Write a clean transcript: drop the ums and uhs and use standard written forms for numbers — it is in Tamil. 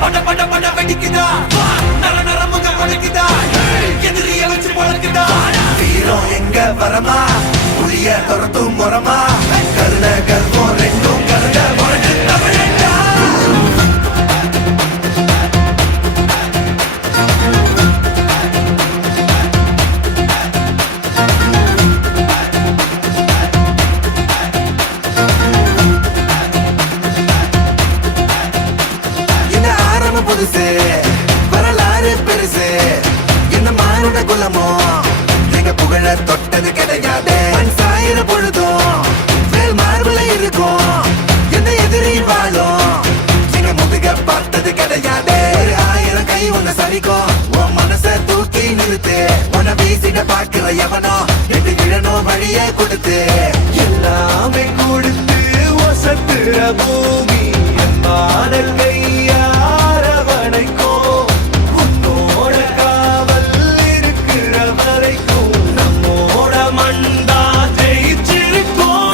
பட பட பட வெடிக்குதா நர நர முக முளைக்குதா எதிரிய வச்சு முளைக்குதா வீரம் எங்க வரமா புளிய துரத்தும் முறமா கருண கர்வம் ரெண்டும் கருண முரட்டு தமிழண்டா புதுசு வரலாறு பெருசு என்ன மானுட குலமோ எங்க புகழ தொட்டது கிடையாது சாயிர பொழுதும் வேல் மார்புல இருக்கும் எந்த எதிரி வாழும் எங்க முதுக பார்த்தது கிடையாது 1000 கை உன்னை சரிக்கும் உன் மனச தூக்கி நிறுத்து உன்னை வீசிட பாக்குற எவனோ எட்டு கிழனோ வழியே கொடுத்து எல்லாமே கொடுத்து வசத்துற பூமி என்மான கையா நம்மோட மண்டா ஜெயிச்சிருக்கோம்